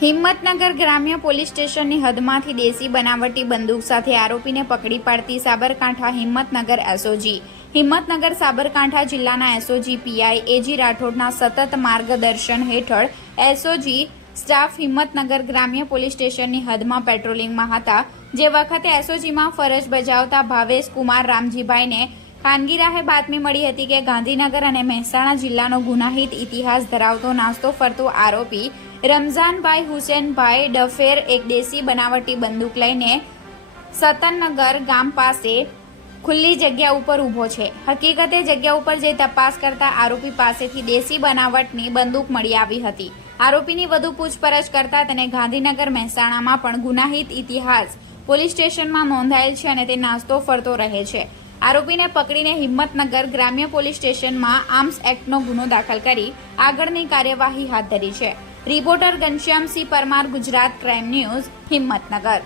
હિંમતનગર ગ્રામ્ય પોલીસ સ્ટેશનની હદમાંથી દેશી બનાવટી બંદૂક સાથે આરોપીને પકડી પાડતી સાબરકાંઠા હિંમતનગર એસઓજી. હિંમતનગર સાબરકાંઠા જિલ્લાના એસઓજી પીઆઈ એજી રાઠોડના સતત માર્ગદર્શન હેઠળ એસઓજી સ્ટાફ હિંમતનગર ગ્રામ્ય પોલીસ સ્ટેશનની હદમાં પેટ્રોલિંગમાં હતા. જે વખતે એસઓજીમાં ફરજ બજાવતા ભાવેશ કુમાર રામજીભાઈને ખાનગી રાહે બાતમી મળી હતી કે ગાંધીનગર અને મહેસાણા જિલ્લાનો ગુનાહિત ઇતિહાસ ધરાવતો નાસ્તો ફરતો આરોપી રમઝાનભાઈ હુસેનભાઈ ડફેર એક દેશી બનાવટી બંદૂક લઈને સતનનગર ગામ પાસે ખુલ્લી જગ્યા ઉપર ઊભો છે. હકીકતે જગ્યા ઉપર જઈ તપાસ કરતા આરોપી પાસેથી દેશી બનાવટની બંદૂક મળી આવી હતી. આરોપીની વધુ પૂછપરછ કરતા તેને ગાંધીનગર, મહેસાણામાં પણ ગુનાહિત ઇતિહાસ પોલીસ સ્ટેશનમાં નોંધાયેલ છે અને તે નાસ્તો ફરતો રહે છે. આરોપીને પકડીને હિંમતનગર ગ્રામ્ય પોલીસ સ્ટેશનમાં આર્મ્સ એક્ટનો ગુનો દાખલ કરી આગળની કાર્યવાહી હાથ ધરી છે. Reporter Ghanshyamsinh Parmar, Gujarat crime news, Himmatnagar.